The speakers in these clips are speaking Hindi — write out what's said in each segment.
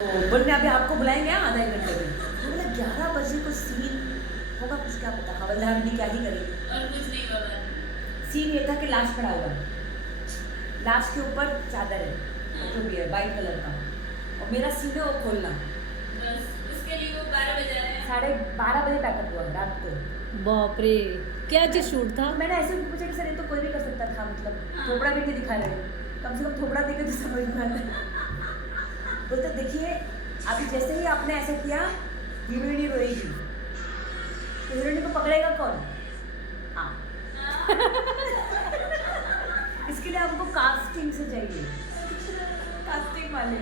तो बोलने अभी आपको बुलाएंगे आधा एक घंटे में। तो बोला 11 बजे को सीन होगा, कुछ क्या पता हवलदार भी क्या ही करेगी। और कुछ नहीं बाबा। सीन ये था कि लाश पड़ा हुआ है, लाश के ऊपर चादर है जो भी है वाइट कलर का, और मेरा सीन है वो खोलना। बस उसके लिए वो 12 बजे आ रहे हैं। 12:30 बजे पैकअप हुआ रात को। बाप रे, क्या चीज शूट था? तो मैंने ऐसे उनको पूछा कि सर ये तो कोई भी कर सकता था, मतलब थोपड़ा भी नहीं दिखा रहे, कम से कम थोपड़ा देखे तो समझ में आता। बोलते देखिए अभी जैसे ही आपने ऐसा किया हीरोइनी रोएगी, तो हीरोइनी को पकड़ेगा कौन? हाँ। इसके लिए हमको कास्टिंग से चाहिए, कास्टिंग वाले।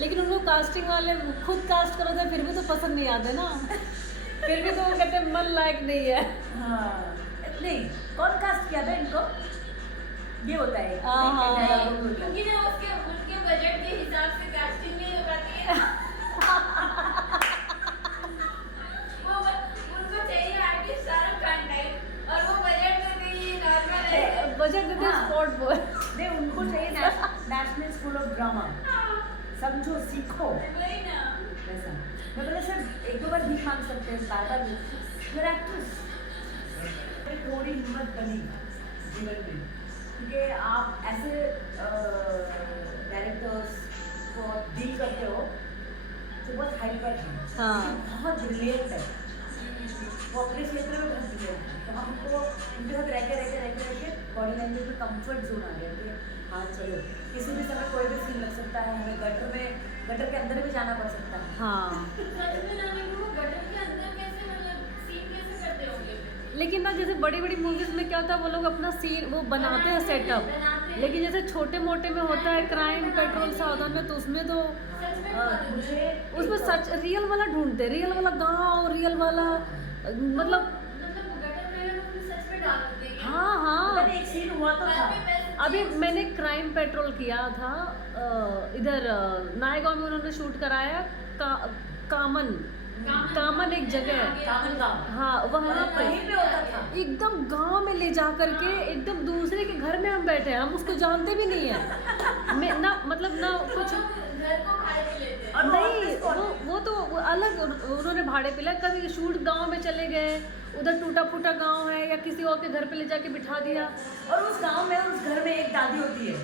लेकिन उनको कास्टिंग वाले खुद कास्ट करो तो फिर भी तो पसंद नहीं आते ना। फिर भी तो वो कहते हैं मन लायक नहीं है। हाँ नहीं, कौन कास्ट किया था इनको, ये होता है क्योंकि ना उसके उनके बजट के हिसाब से कास्टिंग नहीं हो पाती है। वो उनको चाहिए आर्टिस्ट शाहरुख खान टाइप, और वो बजट में नहीं नॉर्मल है। बजट देते स्पॉट बॉय। नहीं, उनको चाहिए नेशनल स्कूल ऑफ ड्रामा, समझो सीखो वही ना। वैसा। मैं बोला सर एक दो बार भीख मांग सकते हैं, बार-बार फिर एक्ट्रेस थोड़ी हिम्मत बनी जीवन में, क्योंकि आप ऐसे डायरेक्टर्स को डील करते हो जो बहुत हाइपर है, हाँ। बहुत ब्रिलियंट है, वो अपने क्षेत्र में बहुत ब्रिलियंट है, तो हमको उनके साथ रह के बॉडी लैंग्वेज में कंफर्ट जोन आ गया कि हाँ चलो किसी भी समय कोई भी सीन लग सकता है, हमें गटर के अंदर भी जाना पड़ सकता है। हाँ। सच में ना मेरे को गटर के अंदर कैसे मतलब सीन कैसे करते होंगे फिर? लेकिन ना जैसे बड़ी बड़ी मूवीज में क्या होता है, वो लोग अपना सीन वो बनाते हैं सेटअप, लेकिन जैसे छोटे मोटे में होता है क्राइम पेट्रोल सावधान में, तो उसमें तो सच में मुझे उसमें सच रियल वाला ढूंढते, रियल वाला गाँव, रियल वाला मतलब गटर में उसमें सच में डाल देते हैं। हाँ हाँ। एक सीन हुआ तो था अभी मैंने क्राइम पेट्रोल किया था इधर नायगांव में, उन्होंने शूट कराया कामन एक जगह है, कामन गाँव, हाँ वहाँ पे वहीं पे होता था। एकदम गांव में ले जा करके, एकदम दूसरे के घर में हम बैठे हैं, हम उसको जानते भी नहीं है। मैं ना मतलब ना कुछ घर को भाड़े पे लेते हैं। और नहीं, वो तो वो अलग उन्होंने भाड़े पे लिया, कभी शूट गांव में चले गए, उधर टूटा फूटा गांव है या किसी और के घर पे ले जाके बिठा दिया। और उस गांव में उस घर में एक दादी होती है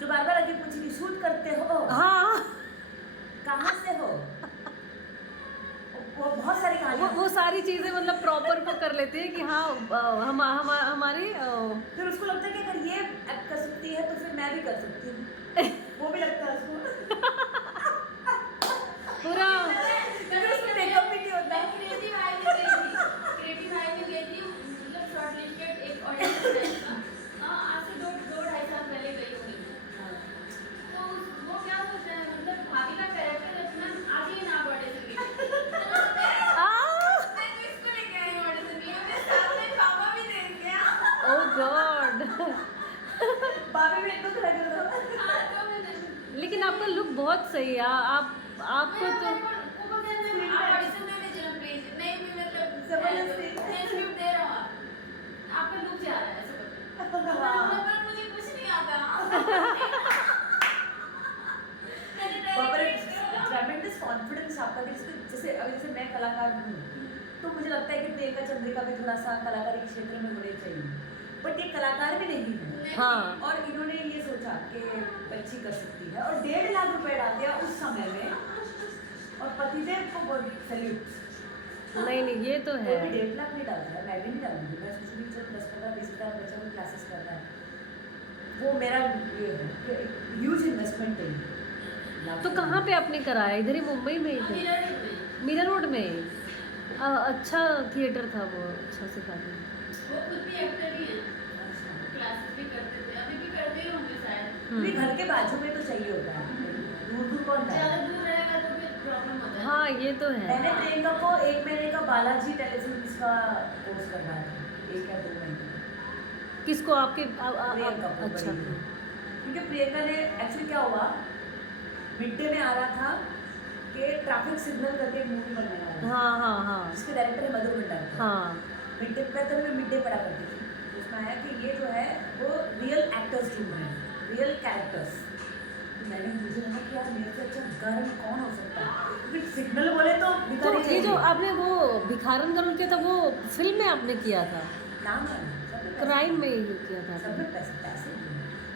जो बार बार आगे पूछेगी शूट करते हो, हाँ कहाँ से हो, वो बहुत सारी कहानियां। वो सारी चीजें मतलब प्रॉपर वो कर लेते हैं कि हाँ हमारी फिर उसको लगता है कि अगर ये एक्ट कर सकती है तो फिर मैं भी कर सकती हूँ, वो भी लगता है उसको। पूरा फिर उसमें मेकअप भी नहीं होता। क्रिएटिव आई में गई थी मतलब शॉर्टलिस्टेड एक ऑडिशन था। आज से 2-2.5 साल पहले गई होगी। तो वो क्या सोच रहे हैं, मतलब भाभी का कैरेक्टर रचना आज ही ना ऑडिशन की। मैं तो इसको लेके आई हूँ ऑडिशन के लिए, मेरे सामने पापा भी देख गया। ओह गॉड। बाबे में दुख लग रहा था। हाँ तो मैंने लेकिन आपका लुक बहुत सही है, आपको तो ऑडिशन देने चलो प्लीज। नहीं मैं मतलब जबरदस्ती। मैं स्क्रिप्ट दे रहा हूँ, आपका लुक जा रहा है ऐसे बोलते हैं। पर मुझे कुछ नहीं आता। ट्रेमेंडस कॉन्फिडेंस आपका कि जैसे मैं कलाकार हूँ, तो मुझे लगता है कि प्रियंका चंद्रिका भी थोड़ा सा कलाकारी के क्षेत्र में होने चाहिए, बट ये कलाकार भी नहीं है। हाँ। और इन्होंने ये सोचा कि बच्ची कर सकती है, और 1.5 लाख रुपए डाल दिया उस समय में, और पतिदेव को बहुत सैल्यूट। नहीं ये तो वो है। भी 1.5 लाख नहीं डालता है, मैं भी नहीं डालूंगी, मैं सोच रही चलो 10-15-20 हज़ार बच्चा को क्लासेस कर रहा है, वो मेरा ये है ह्यूज इन्वेस्टमेंट है। तो कहाँ पे आपने कराया? इधर ही मुंबई में ही थे? मीरा रोड में। अच्छा थिएटर था वो, अच्छा सिखाते हैं। वो खुद भी एक्टर ही है, क्लासेस भी करते थे, अभी भी करते ही होंगे शायद। नहीं, घर के बाजू में तो चाहिए होता है, दूर दूर कौन ज़्यादा जाए। दूर रहेगा तो फिर प्रॉब्लम हो जाएगा। हाँ ये तो है। मैंने प्रियंका को 1 महीने का बालाजी टेलीफिल्म्स का कोर्स करवाया था, 1 या 2 महीने। किसको? आपके प्रियंका को अच्छा। बड़ी को। क्योंकि प्रियंका ने एक्चुअली क्या हुआ, मिड डे में आ रहा था कि ट्रैफिक सिग्नल करके एक मूवी बनने वाला था, हाँ हाँ हाँ जिसके डायरेक्टर है मधुर भंडारकर। हाँ। मिड डे पे तभी मैं मिड डे पढ़ा करती थी, तो उसमें आया कि ये जो है वो रियल एक्टर्स ढूंढ रहे हैं, रियल कैरेक्टर्स, मैंने मुझे लगा कि यार मेरे से अच्छा गर्म कौन हो सकता है, क्योंकि सिग्नल बोले तो तो भिखारी ये चाहिए। जो आपने वो भिखारन गर्ल किया था वो फिल्म में आपने किया था, नाम है सब में क्राइम में ही किया था सब आपने? में पैसे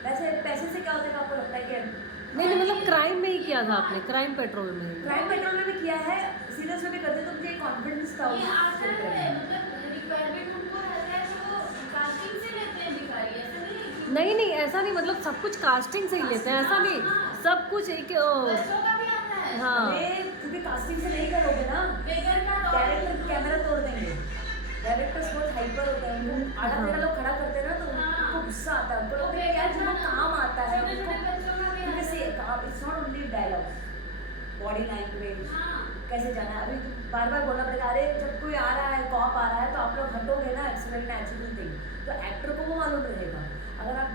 पैसे पैसे से क्या होता है कि आपको लगता है कि नहीं नहीं, मतलब क्राइम में ही किया था आपने, क्राइम पेट्रोल में ही। क्राइम पेट्रोल में भी किया है, सीरियस में भी करते, तो मुझे कॉन्फिडेंस था ये उस आता film है, में। मतलब रिक्वायरमेंट उनको रहता है तो वो कास्टिंग से लेते हैं भिखारी, ऐसा नहीं है कि नहीं नहीं, ऐसा नहीं, मतलब सब कुछ कास्टिंग से ही लेते हैं, ऐसा नहीं, सब कुछ एक बच्चों का भी आता है। हाँ अरे क्योंकि कास्टिंग से नहीं करोगे ना, बेगर का डायरेक्टर कैमरा तोड़ देंगे, डायरेक्टर्स बहुत हाइपर होते हैं, उनको आधा तेरा लोग खड़ा करते हैं ना, तो उनको गुस्सा आता है, उनको लगता है कि यार जिनको काम आता है छोटे छोटे बच्चों का भी क्योंकि आता से काम, it's not only dialogue, body language, है। हाँ, कैसे जाना है, अभी बार बार बोलना पड़ेगा, अरे जब कोई आ रहा है, कॉप आ रहा है, तो आप लोग हटोगे ना, इट्स वेरी नेचुरल थिंग, तो एक्टर को वो मालूम रहेगा, अगर आप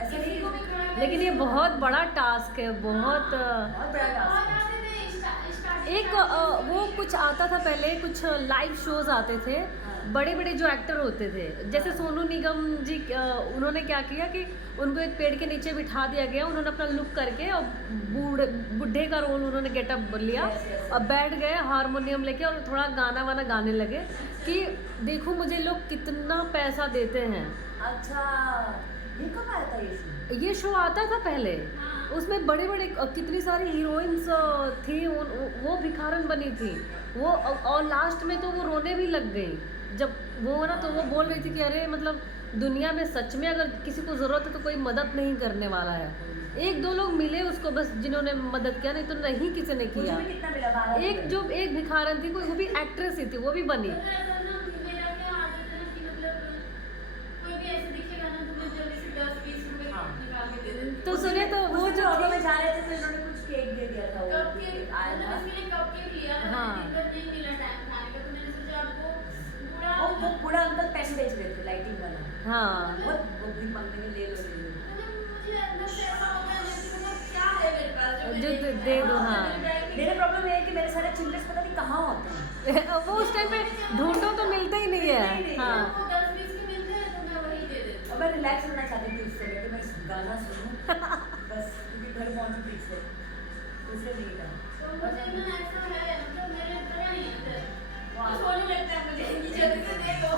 ऐसे किसी नहीं, को भी crime लेकिन ये है, बहुत बड़ा टास्क है, बहुत बहुत बड़ा टास्क बहुत है। आते थे स्टार्टिंग एक वो कुछ आता था पहले, कुछ लाइव शोज आते थे, बड़े बड़े जो एक्टर होते थे, जैसे सोनू निगम जी, उन्होंने क्या किया कि उनको एक पेड़ के नीचे बिठा दिया गया, उन्होंने अपना लुक करके और बुढ़े का रोल उन्होंने गेटअप लिया Yes, yes. और बैठ गए हारमोनियम लेके और थोड़ा गाना वाना गाने लगे कि देखो मुझे लोग कितना पैसा देते हैं। अच्छा, ये कब आया था ये show? ये शो आता था पहले, हाँ। उसमें बड़े बड़े कितनी सारी हीरोइंस थी, वो भिखारन बनी थी वो, और लास्ट में तो वो रोने भी लग गई जब वो ना, तो वो बोल रही थी कि अरे मतलब दुनिया में सच में अगर किसी को ज़रूरत है तो कोई मदद नहीं करने वाला है। एक दो लोग मिले उसको बस जिन्होंने मदद किया, नहीं तो नहीं किसी ने मुझे किया। भी कितना मिला, 12 एक जो एक भिखारन थी, कोई वो भी एक्ट्रेस ही थी, वो भी बनी। मतलब ऐसा ना, मेरा क्या आदत है ना कि मतलब कोई भी ऐसे दिखेगा ना तो मैं जल्दी से 10-20 रुपए हाँ। निकाल के दे देती हूँ। तो सुनिए, तो वो जो ऑटो में थी, जा रहे थे तो इन्होंने कुछ केक दे दिया था, वो कपकेक आया मतलब था, इसके लिए कपकेक लिया था, हाँ। दिन भर नहीं मिला टाइम खाने का, तो मैंने सोचा आपको पूरा वो बूढ़ा अंकल पेन बेच रहे थे, लाइटिंग वाला, हाँ बहुत वो भी मांगने में ले लो ले लो। मतलब मुझे अंदर से ऐसा होता है कि मतलब क्या है मेरे पास जो मैं जो दे दे दूँ। दो, हाँ। मेरा प्रॉब्लम ये है कि मेरे सारे चिल्ड्रंस पता नहीं कहाँ होते हैं, वो उस टाइम पे ढूंढो तो मिलते ही नहीं है। हाँ वो 10-20 के मिलते हैं तो मैं वही दे देती हूँ। और मैं रिलैक्स होना चाहती थी उससे कि मैं गाना सुनूं बस, क्योंकि घर पहुंचू ठीक से, इसलिए नहीं था। तो मुझे ना ऐसा है, मतलब मेरे अंदर नहीं है, तो सोने लगता है मुझे कि जल्दी से दे दो।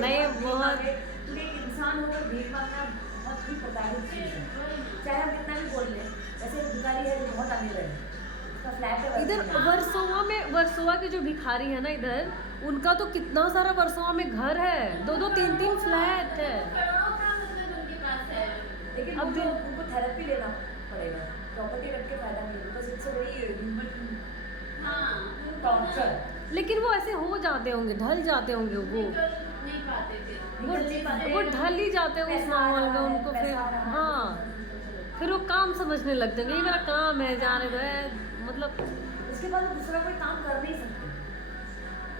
नहीं, बहुत क्योंकि एक इंसान होकर भीख मांगना बहुत ही प्रताड़ित चीज़ है, चाहे हम कितना भी बोल लें। जैसे एक भिखारी है जो बहुत अमीर है, उसका फ्लैट है इधर वर्सोवा में। वर्सोवा में, वर्सोवा के जो भिखारी है ना इधर, उनका तो कितना सारा वर्सोवा में घर है, 2-2 3-3 फ्लैट है। करोड़ों का मतलब उनके पास है। लेकिन अब उनको उनको थेरेपी लेना पड़ेगा, प्रॉपर्टी रख के फायदा नहीं है, because it's a very human हाँ, टॉर्चर। लेकिन वो ऐसे हो जाते होंगे, ढल जाते होंगे वो नहीं पाते थे। वो ढल ही जाते हैं उस माहौल में, उनको फिर हाँ, फिर वो काम समझने लगते हैं, ये मेरा काम है, जाने दो है, मतलब उसके बाद वो दूसरा कोई काम कर नहीं सकते,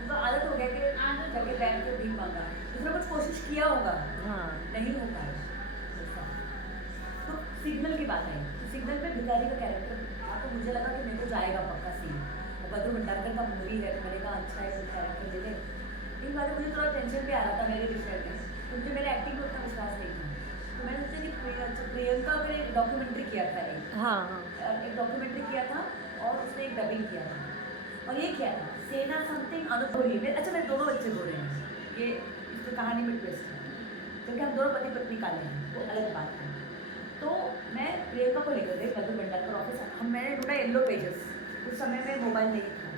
उनको आदत हो गया कि जगह बैठ के भीख मांगा, दूसरा कुछ कोशिश किया होगा, हाँ नहीं हो पाया। तो सिग्नल की बात आई, तो सिग्नल पे भिखारी का कैरेक्टर था, तो मुझे लगा कि मेरे को जाएगा पक्का सीन, और बद्रू भंडारकर का मूवी है, तो मैंने कहा अच्छा है कैरेक्टर दे दे। लेकिन बाद मुझे थोड़ा टेंशन भी आ रहा था मेरे विषय में, क्योंकि मेरे एक्टिंग में उतना विश्वास नहीं था, तो मैंने सोचा कि प्रियंका का एक डॉक्यूमेंट्री किया था, एक डॉक्यूमेंट्री किया था और उसने एक डबिंग किया था, और ये किया था सेना समथिंग अनुभवी में। अच्छा, मैं दोनों बच्चे बोल रहे हैं, ये इसकी कहानी में ट्विस्ट है, क्योंकि हम दोनों पति पत्नी काले हैं, वो अलग बात है। तो मैं प्रियंका को लेकर गई बद्रू भंडारकर ऑफिस, मैंने ढूंढा येलो पेजेस, उस समय में मोबाइल नहीं था,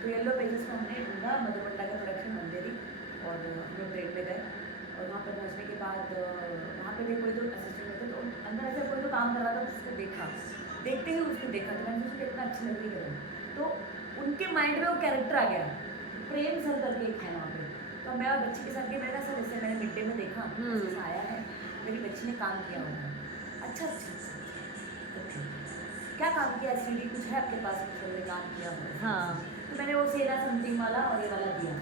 तो येलो पेजेस में हमने ढूंढा बद्रू भंडारकर प्रोडक्शन मंदिरी, और हम लोग ट्रेन में गए, और वहाँ पर पहुँचने के बाद वहाँ पे भी कोई तो असिस्टेंट थे, तो अंदर ऐसे कोई तो काम कर रहा था, तो उसको देखा, देखते ही उसको देखा, तो मैंने सोचा इतना अच्छी लग रही है, तो उनके माइंड में वो कैरेक्टर आ गया, प्रेम सर करके एक है वहाँ पे, तो मैं और बच्ची के साथ गई, मैंने सर जैसे मैंने मिड डे में देखा, ऐसा आया है, मेरी बच्ची ने काम किया होगा, अच्छा अच्छा, क्या काम किया, सीडी कुछ है आपके पास, कुछ हमने काम किया होगा, हाँ तो मैंने वो सेना समथिंग वाला और ये वाला दिया।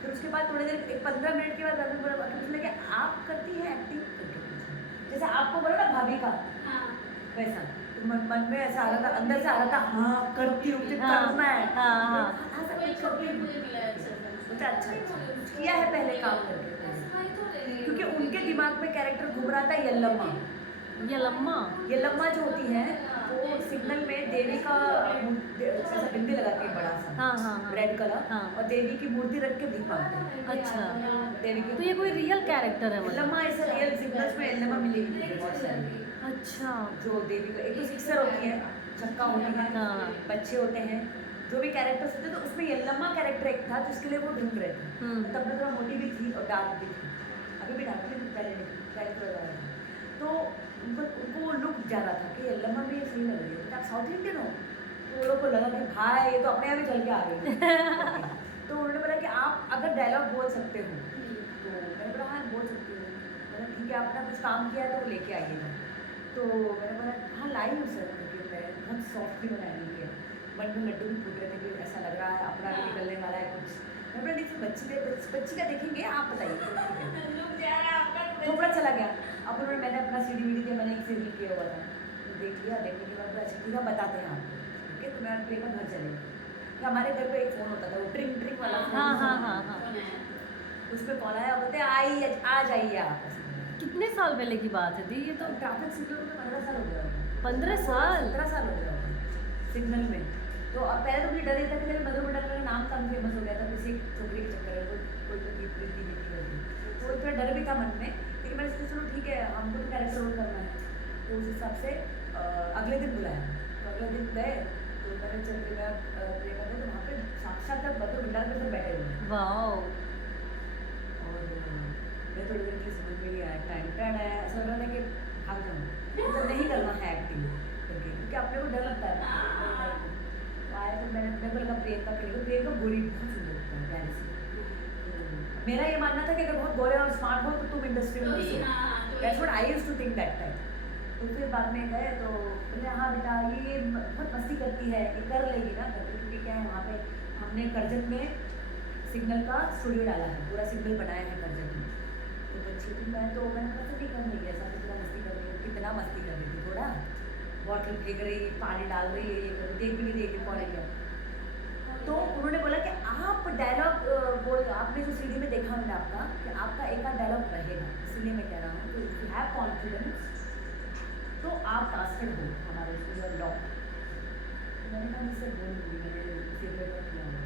फिर उसके बाद थोड़ी देर, 15 मिनट के बाद पूछने लगे आप करती हैं एक्टिंग करके पूछा, जैसे आपको बोला ना भाभी का, हाँ, वैसा, तो मन में ऐसा आ रहा था, अंदर से आ रहा था, हाँ करती हूँ, मुझे हाँ, करना है, हाँ, हाँ। सब कोई कुछ करती चॉकलेट हूँ। मुझे मिला है अच्छा सा। सोचा अच्छा किया है पहले काम करके, भाई तो ले रहे क्योंकि उनके दिमाग में कैरेक्टर घूम रहा था यल्लम्मा, ये लम्मा ये लम्मा जो होती है वो सिग्नल में देवी का ऐसा बिंदी लगा के बड़ा सा हाँ हाँ हाँ रेड कलर हाँ। और देवी की मूर्ति रख के भीख मांगते हैं। अच्छा देवी तो की ये कोई रियल कैरेक्टर है मतलब लम्मा ऐसा रियल सिग्नल्स में लम्मा मिलेगी मुझे बहुत सारी अच्छा जो देवी का एक तो सिक्सर होती है, छक्का होती है, हाँ। बच्चे होते हैं, जो भी कैरेक्टर्स होते हैं, तो उसमें यल्लम्मा कैरेक्टर एक था जिसके लिए वो ढूंढ रहे थे। तब मैं थोड़ा मोटी भी थी और डार्क भी थी, अभी भी डार्क थी, पहले नहीं कैरेक्टर लगा था। तो उनको वो लुक जा रहा था कि यल्लम्मा में ये सही लग रही है, तो आप साउथ इंडियन हो, तो वो लोग को लगा कि भाई ये तो अपने आप ही चल के आ गई है। तो उन्होंने बोला कि आप अगर डायलॉग बोल सकते हो, तो मैंने बोला हाँ बोल सकती हूँ। मैंने ठीक है, आपने कुछ काम किया है तो वो लेके आइएगा। तो मैंने बोला हाँ लाई हूँ सर, क्योंकि मैं बहुत सॉफ्ट भी बनाया नहीं किया, मन में लड्डू भी फूट रहे थे कि ऐसा लग रहा है अपना भी निकलने वाला है कुछ। मैं बोला नहीं बच्ची का देखेंगे, आप बताइए। थोड़ा चला गया। अब उन्होंने मैंने अपना सीडी वीडी दिया, मैंने एक सीडी किया हुआ था, तो देख लिया, देखने के बाद अच्छा ठीक है बताते हैं आपको, ठीक है। तो मैं आपको लेकर घर चले गए। हमारे घर पे एक फ़ोन होता था, वो ड्रिंक ड्रिंक वाला फ़ोन। हाँ हाँ हाँ हाँ उस पर कॉल आया, बोलते आ जाइए आप। कितने साल पहले की बात है दी ये तो ट्रैफिक सिग्नल को तो 15 साल हो गया होगा। 15 साल 17 साल हो गया होगा सिग्नल में। तो अब पहले तो मुझे डर ये था कि मेरे मदर मंडल का नाम कम फेमस हो गया था किसी छोकरी के चक्कर में, कोई तो गीत प्रीति बीती करती, तो इतना डर भी था मन में। लेकिन मैंने सोचा चलो ठीक है, हमको तो कैरेक्टर रोल करना है, तो उस हिसाब से अगले दिन बुलाया। तो अगले दिन गए, तो मैंने चल प्रेमा थे, तो वहाँ पे साक्षात मदर मंडल के सब बैठे हुए हैं। वाओ और मैं थोड़ी देर के समझ में नहीं आया, टाइम आया, ऐसा लग रहा था कि भाग जाऊँ, मतलब नहीं करना है एक्टिंग करके, क्योंकि अपने को डर लगता है ना। तो आया तो मेरे को लगा प्रियंका करेगा, प्रियंका गोरी बहुत सुंदर लगता है, प्यारी सी। तो मेरा ये मानना था कि अगर बहुत गोरे और स्मार्ट हो तो तुम इंडस्ट्री में घुसो, that's what I used to think that time. तो फिर बाद में गए तो बोले हाँ बेटा ये बहुत मस्ती करती है, ये कर लेगी ना करके, क्योंकि क्या है वहाँ पे हमने करजत में सिग्नल का स्टूडियो डाला है, पूरा सिग्नल बनाया है करजत में। तो बच्ची थी मैं, तो मैंने कहा नहीं कर रही है ऐसा, कितना मस्ती कर रही है, कितना मस्ती कर रही थी, थोड़ा बॉटल फेंक रही, पानी डाल रही है, ये कर रही, देख भी नहीं रही कि कौन है क्या। तो उन्होंने बोला कि आप डायलॉग बोल, आपने जो सीडी में देखा मैंने आपका कि आपका एक आध डायलॉग रहेगा, इसलिए मैं कह रहा हूँ कि इफ यू हैव कॉन्फिडेंस तो आप कास्टेड हो हमारे स्टूडियो लॉक। मैंने कहा मुझसे बोल दूँगी, मैंने फेवरेट का किया हुआ।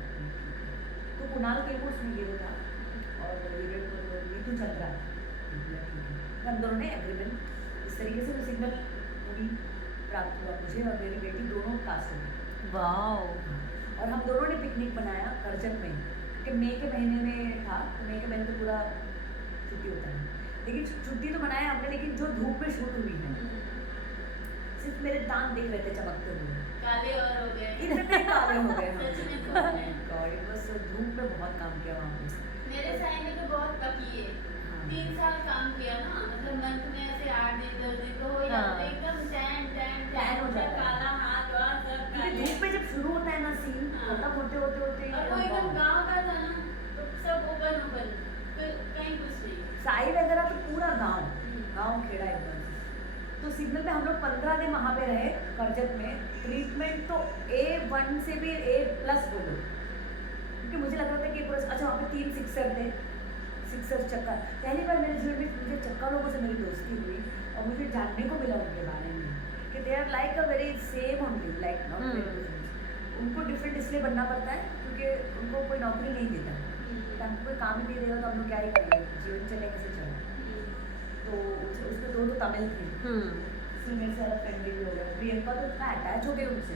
तो कुणाल केल्को उसमें हीरो था और हीरो को नीतू चल रहा है। हम दोनों ने एग्रीमेंट इस तरीके से वो सिग्नल मूवी प्राप्त हुआ मुझे और मेरी बेटी दोनों कास्ट में। वाओ और हम दोनों ने पिकनिक बनाया करजत में, क्योंकि मई के महीने में था, तो मई के महीने तो पूरा छुट्टी होता है, लेकिन छुट्टी तो बनाया हमने, लेकिन जो धूप में शूट हुई है, सिर्फ मेरे दांत दिख रहे थे चमकते हुए, काले और हो गए, इतने काले हो गए हम। सच में तो है। गॉड, बस धूप में बहुत काम किया वहाँ पे। मेरे साई ने तो बहुत पकी है, 3 साल काम किया ना, मतलब मंथ में ऐसे 8 दिन 10 दिन तो हो जाते, हाँ। एकदम टैन हो जाता है। काला हाथ और सब क्योंकि काले। धूप में जब शुरू होता है ना सीन, हाँ। खत्म होते होते होते और वो एकदम गांव का था ना, तो सब ओपन कहीं कुछ नहीं। साई वगैरह तो पूरा गांव खेड़ा एकदम। तो सिग्नल पे हम लोग 15 दिन वहाँ पे रहे करजत में। ट्रीटमेंट तो A1 से भी A+ बोलो, क्योंकि मुझे लग रहा था कि पूरा अच्छा वहाँ पे 3 सिक्सर थे, सिक्सर चक्का। पहली बार मेरे जीवन में मुझे चक्का लोगों से मेरी दोस्ती हुई और मुझे जानने को मिला उनके बारे में कि they are like a very same only, like not very different. उनको डिफरेंट इसलिए बनना पड़ता है क्योंकि उनको कोई नौकरी नहीं देता, तो हमको कोई काम ही नहीं देगा तो हम लोग क्या ही करेंगे, जीवन चले कैसे चले। तो उसमें 2 तमिल थे, इसमें मेरे से फ्रेंडली भी हो गया। प्रियंका तो इतना अटैच हो गई उनसे